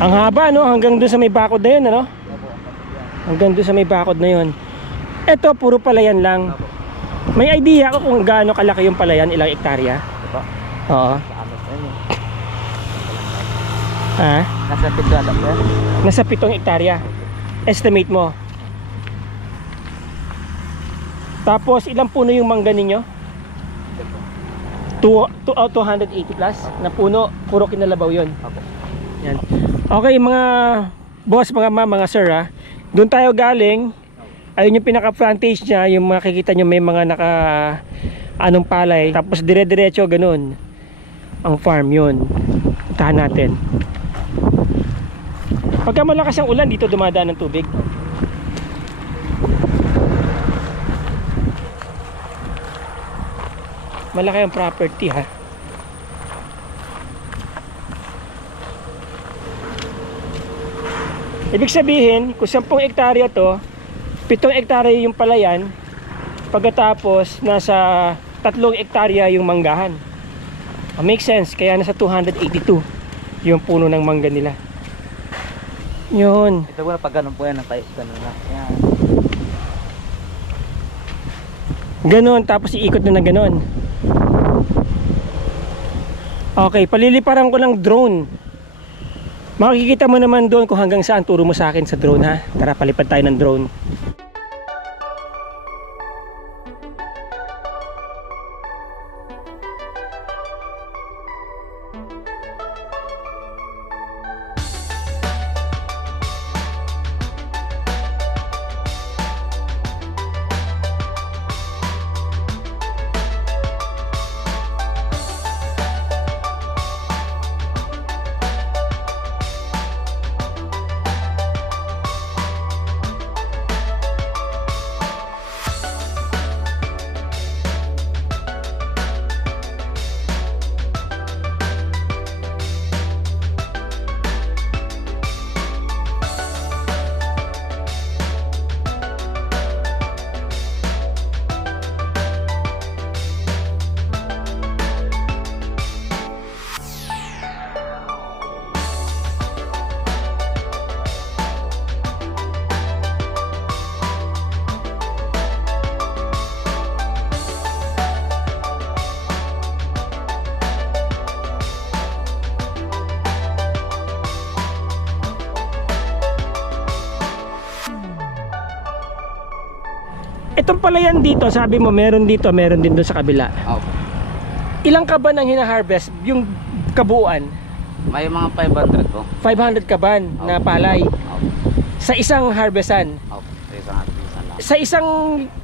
Ang haba, no? Hanggang doon sa may bakod na yun, ano? Hanggang doon sa may bakod na yun. Ito, puro palayan lang. May idea ako kung gaano kalaki yung palayan, ilang hektarya? Oo. Ha? Nasa 7 lang yan. Nasa 7 hektarya. Estimate mo. Tapos, ilang puno yung mangga ninyo? 280 plus na puno. Puro kinalabaw yun. Yan. Okay, mga boss, mga ma'am, mga sir, ha? Doon tayo galing. Ayun yung pinaka-frontage niya. Yung makikita nyo may mga anong palay. Tapos dire-diretso ganun ang farm yun. Puntahan natin. Pagka malakas ang ulan, dito dumadaan ng tubig. Malaki ang property, ha. Ibig sabihin, kung 10 hektarya to, 7 hektarya yung palayan, pagkatapos nasa 3 hektarya yung manggahan. Make sense, kaya nasa 282 yung puno ng mangga nila. Yun. Ito po na pag ganun po yan, ganun na. Yan. Ganon, tapos iikot na ganon. Okay, paliliparan ko ng drone. Makikita mo naman doon kung hanggang saan. Turo mo sa akin sa drone, ha. Tara, palipad tayo ng drone. Itong palayan dito, sabi mo meron dito, meron din doon sa kabila. Okay. Ilang kaban ang hina-harvest? Yung kabuuan? May mga 500 po. 500 kaban na palay Okay. sa isang harvestan. Okay. Sa isang artisan lang. Sa isang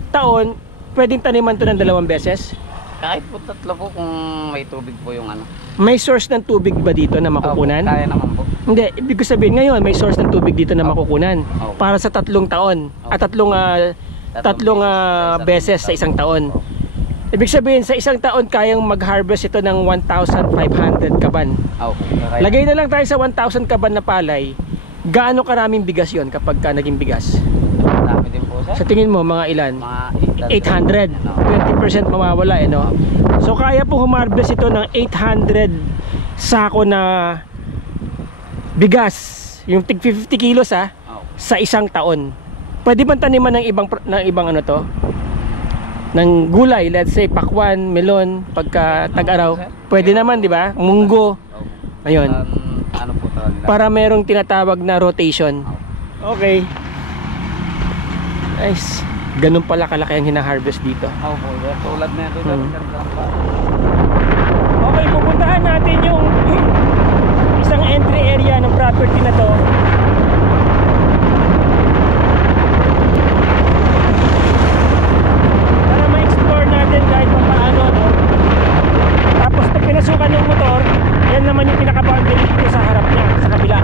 taon, pwedeng taniman to ng 2 beses? Kahit po 3 po kung may tubig po yung ano. May source ng tubig ba dito na makukunan? Opo, kaya naman po. Hindi, ibig ko sabihin ngayon may source ng tubig dito na makukunan Opo. para sa 3 taon at tatlong beses sa isang taon. Ibig sabihin sa isang taon kayang mag-harvest ito ng 1,500 kaban. Okay. Lagay na lang tayo sa 1,000 kaban na palay. Gaano karaming bigas yon kapag naging bigas? Dami din po sir. Sa tingin mo mga ilan? Mga 800. 20% mawawala, eh, no? So kaya po humarvest ito ng 800 sako na bigas, yung tig 50 kilos, ha, sa isang taon. Pwede bang taniman ng ibang ano to? Ng gulay, let's say pakwan, melon, pagka tag-araw. Pwede naman, di ba? Munggo. Ayun. Ano po talaga? Para merong tinatawag na rotation. Okay. Nice. Ganun pala kalaki ang hina-harvest dito. Opo, tulad na ito. Okay, pupuntahan natin yung isang entry area ng property na to. Para ma-explore natin kahit pa paano, no? Tapos pag pinasukan ng motor, yan naman yung pinaka-boundary dito sa harap niya, sa kabila.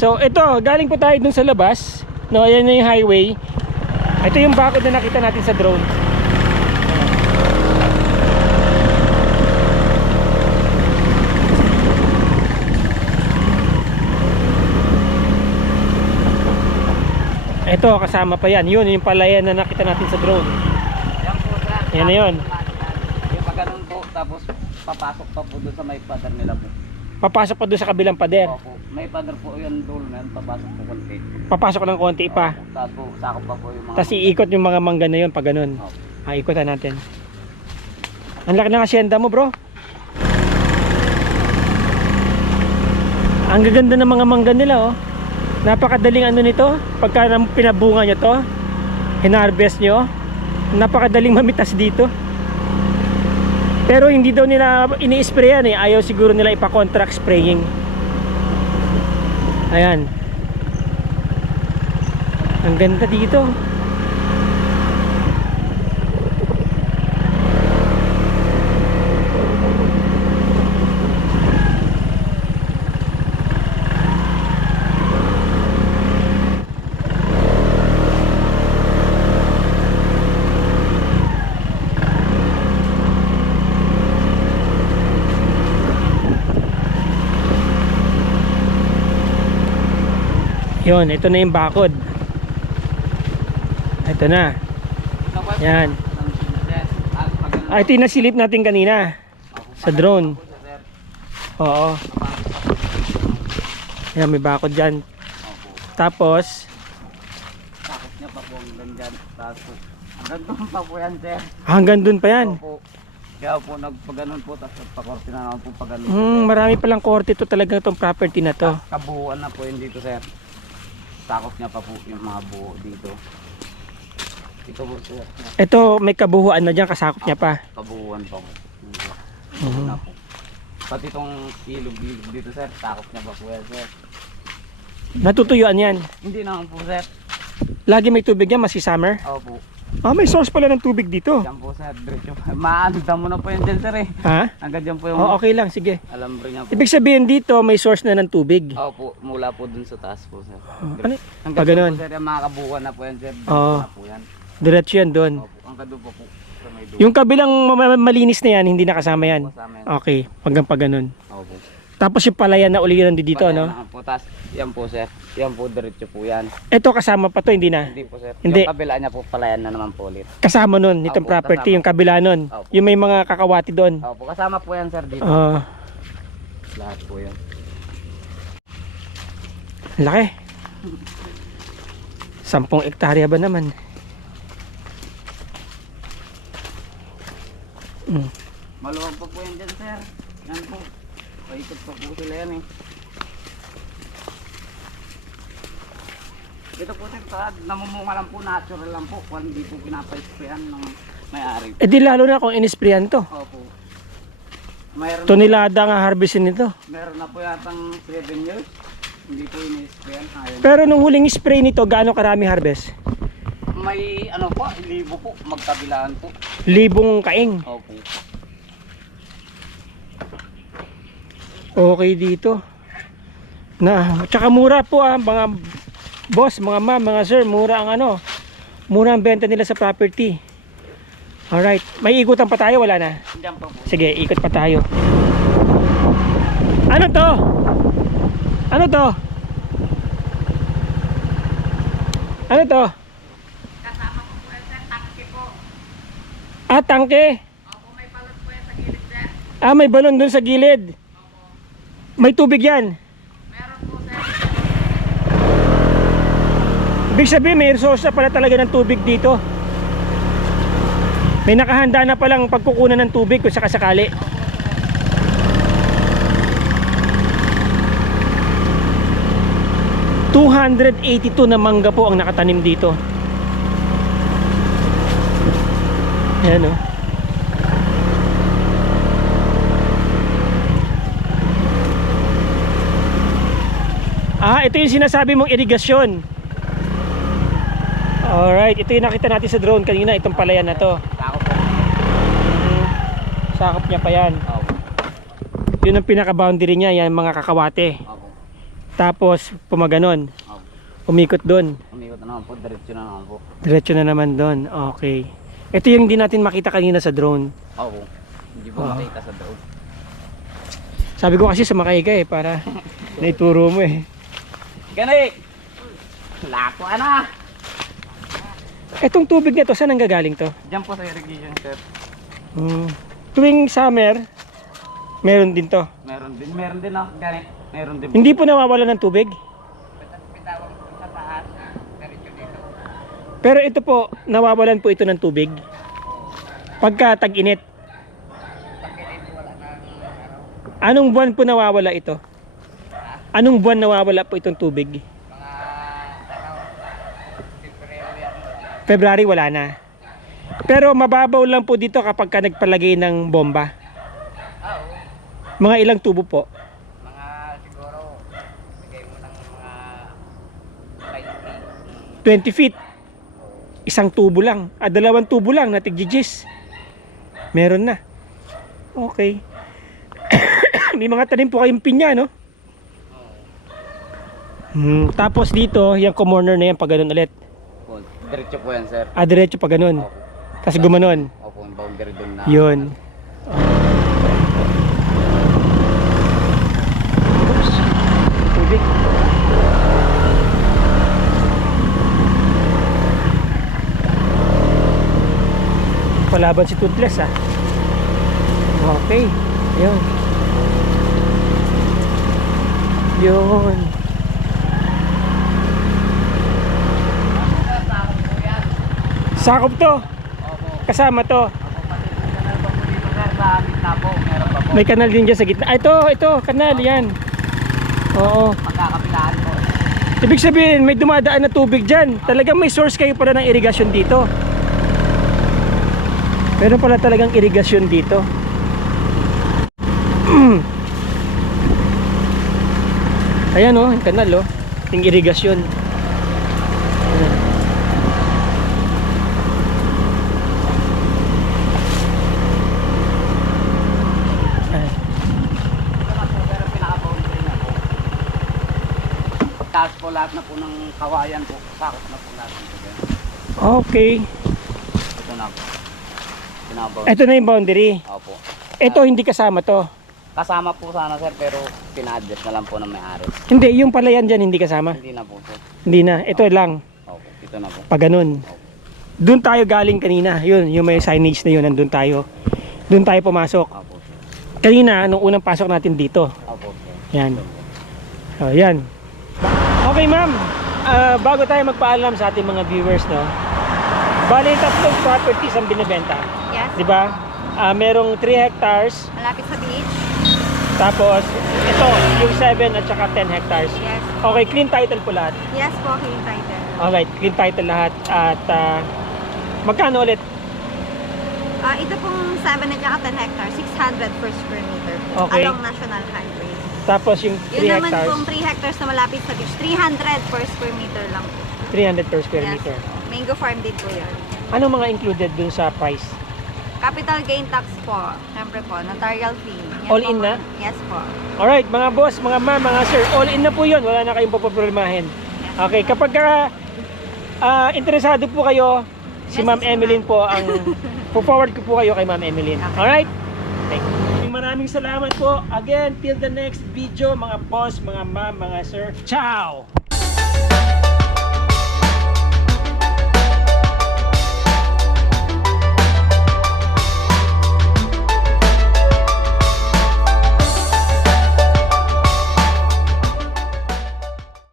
So ito, galing po tayo dun sa labas. No, ayan na yung highway. Ito yung bakod na nakita natin sa drone. Ito, kasama pa yan. Yun, yung palayan na nakita natin sa drone. Yan po sir. Yan na yun. Yung pag ganun po, tapos papasok pa po doon sa may pader nila po. Papasok pa doon sa kabilang pader. Opo. May pader po yun doon na yun, papasok po konti. Papasok lang konti pa. Opo. Tapos po, sakop pa po yung mga... Tapos iikot yung mga mangga na yun pag ganun. Opo. Ikutan natin. Ang laki ng asyenda mo, bro. Ang gaganda ng mga mangga nila, oh. Napakadaling ano nito. Pagka pinabunga nyo to, hinarvest nyo, napakadaling mamitas dito. Pero hindi daw nila ini-sprayan eh. Ayaw siguro nila ipa-contract spraying. Ayan. Ang ganda dito. Yun, ito na yung bakod. Ito na. Yan. Ito yung nasilip natin kanina sa drone. Oo. Yan, may bakod dyan. Tapos Sakop niya pa po hanggang dyan. Tapos hanggang doon pa po yan sir. hanggang dun pa yan. Opo. Kaya po nagpaganon po, tapos nagpakorte na naman po paganon. Marami palang korte to talaga itong property na to. Kabuuan na po yun dito sir. Sakop niya pa po yung mga buo dito. Ito po sir. Ito may kabuhuan na dyan, kasakop niya pa. Kabuuan pa po. Mhm. Na po. Pati itong ilog dito sir, sakop niya pa po yan sir. Natutuyuan yan. Hindi naman po sir. Lagi may tubig yan, masi summer. Opo. May source pala ng tubig dito. Diyan po sir, diretso po. Maano mo na po yan dyan sir eh. Ha? Hanggang dyan po yung Okay lang, sige. alambre niya po. Ibig sabihin dito may source na ng tubig. Opo, mula po dun sa taas po sir. Ano? Hanggang Pag dyan ganun. po sir, yung mga kabuuan na po yan sir. Diretso Oo. na po yan. Diretso yan doon. Opo, hanggang doon po po. Sa may doon. Yung kabilang malinis na yan, hindi nakasama yan. Kasama yan. Okay, hanggang pa ganun. Opo. Tapos yung palayan na uli dito, Palayan no? na po. Tas, yan po sir. Yan po diretso po yan. Ito kasama pa to, hindi na? Hindi po sir. Hindi. Yung kabila niya po palayan na naman po ulit. Kasama nun, itong Opo, property, kasama. yung kabila nun. Opo. Yung may mga kakawati doon. Opo, kasama po yan sir dito. Lahat po yan. Laki. 10 hektarya ba naman? Maluwag pa po yan dyan sir. Yan po. Paikot pa po sila yan eh. Dito po sir, namumunga lang po, natural lang po. Kung hindi po pinapa-sprayan ng may-ari. Eh di lalo na kung inisprayan to. Opo. Mayroon, Tonelada nga harvestin nito. meron na po yatang 7 years. Hindi po ini-sprayan. Ayun. Pero nung huling spray nito, gaano karami harvest? May ano po, 1,000 po, magkabilaan po. 1,000 kaing. Opo. Okay dito. Tsaka mura po mga boss, mga ma'am, mga sir, mura ang mura ang benta nila sa property. Alright, may ikutan pa tayo, wala na. Diyan pa po. Sige, ikot pa tayo. Ano to? Ano to? Ano to? Kasama ko po yan sir, tangke po. Tangke. Opo, may balon po yan sa gilid sir. May balon dun sa gilid. May tubig yan. Meron po sir. Ibig sabihin may resource na pala talaga ng tubig dito. May nakahanda na palang pagkukunan ng tubig kung sakasakali. $282 na mangga po ang nakatanim dito. Ayan o. Ito yung sinasabi mong irigasyon. Alright, ito yung nakita natin sa drone kanina, itong palayan na to. Sakop po. Sakop niya pa yan. Opo. Yun ang pinaka-boundary niya, yan mga kakawate. Opo. Tapos pumaganon, Opo. umikot doon. Umikot na naman po, diretso na naman po. Diretso na naman doon. Okay. Ito yung hindi natin makita kanina sa drone. Opo. Hindi po makita sa drone. Sabi ko kasi sumakay ka para naituro mo eh. Gani! Lako na! Etong tubig na to, saan ang gagaling to? Diyan po sa irrigation, sir. Tuwing summer, meron din to. Meron din ako ganit. Meron din. Hindi po nawawala ng tubig. Pitawang po sa taas. Diretso dito. Pero ito po, nawawalan po ito ng tubig. Pagka tag-init. Pagkilit wala na araw. Anong buwan po nawawala ito? Anong buwan nawawala po itong tubig? Mga February yan. February wala na. Pero mababaw lang po dito kapag ka nagpalagay ng bomba. Oo. Mga ilang tubo po? Mga siguro, bigay mo ng mga 20 feet. Isang tubo lang. Dalawang tubo lang na tigjijis. Meron na. Okay. May mga tanim po kayong pinya, no? Tapos dito, yung corner na yan, pag ganun ulit. Po, diretso po yan, sir. Diretso pag ganun. Opo. Tapos gumanon. Opo, yung boundary doon na. Yun. Oops. Tubig. Palaban si Toothless, ah. Okay. Yun. Yun. Sakop to. Opo. Kasama to. Opo, pati yung kanal pa po dito, sir. Sa gitna po, meron pa po. May kanal din dyan sa gitna. Ah, ito, kanal, yan. Oo. Magkakapilaan po. Ibig sabihin, may dumadaan na tubig dyan. Talagang may source kayo pala ng irigasyon dito. Meron pala talagang irigasyon dito. Ayan o, yung kanal o. Yung irigasyon. Ayan. Ayan. Ito na po, pero pinaka-boundary na po. Pagtaas po lahat na po ng kawayan po. Sakot na po natin. Okay. Ito na po. Pinaka-boundary. Ito na yung boundary. Opo. Ito hindi kasama to. Kasama po sana, sir, pero pina-adjust na lang po ng may-ari. Hindi, yung palayan dyan hindi kasama. Hindi na po, sir. Hindi na. Ito lang. Opo, ito na po. Pag ganun. Doon tayo galing kanina. Yun, yung may signage na yun. Nandun tayo. Doon tayo pumasok. Opo, sir. Kanina, nung unang pasok natin dito. Opo, sir. Yan. O, yan. Okay, ma'am. Bago tayo magpaalam sa ating mga viewers, no? Bali, tatlong properties ang binibenta. Yes. Di ba? Merong 3 hectares. Malapit sa beach. Tapos, ito, yung 7 at saka 10 hectares. Yes. Okay, clean title po lahat. Yes po, clean title. Alright, clean title lahat. At magkano ulit? Ito pong 7 at saka 10 hectares, 600 per square meter po, Okay. along National Highway. Tapos yung Yun 3 naman hectares, pong 3 hectares na malapit sa beach, 300 per square meter lang po. 300 per square Yes. meter. Mango farm din po yun. Ano mga included dun sa price? Capital gain tax po, syempre po, notarial fee. Yan All po in po. na? Yes po. Alright, mga boss, mga ma'am, mga sir, all in na po yun. Wala na kayong poproblemahin. Okay, kapag interesado po kayo, si Ma'am Message Emeline po ang po-forward ko po kayo kay Ma'am Emeline. Okay. Alright? Thank you. Maraming salamat po. Again, till the next video, mga boss, mga ma'am, mga sir. Ciao!